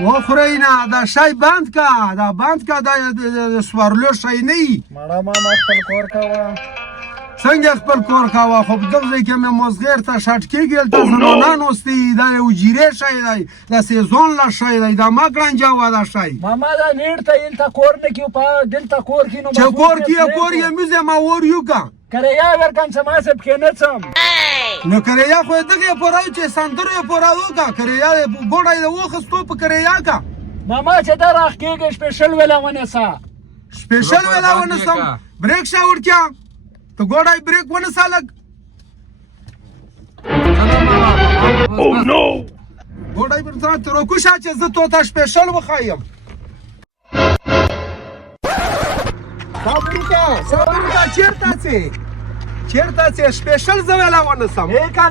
وخورئ نه دا شی بند که دا بند که دا د سوارلو شی نه وي مړه ماما خپل کور کوه څنګه خپل کور کوه خو په دغه ځای کې مې مزغیر ته شټ کېږي هلته زنانان اوستی دا یو جیرې شی دی دا سیزون لا شی دی دا ما ګرنجاوه دا شی ماما دا نیټ ته هلته کور نه کیو په دلته کور کې نو چې کور کې یې کور یې میزه ما ور یو که کریا ورکم چې ما سه پکې نه څم نو کریا خو یې دغه یې پوراو چې سندرو یې پوراو که کریا یې ګوډه یې واخیستو په کریا که ماما چې دا راخ کېږي سپیشل ویله ونیسه سپیشل ویله ونیسم بریک شه ورکیا تو ګوډه یې بریک ونیسه لږ ګوډه یې ورته ته روکوشه چې زه تو ته سپیشل وښایم صبر وکړه چېرته ځې چېرته ځې سپیشل زه ویله ونیسم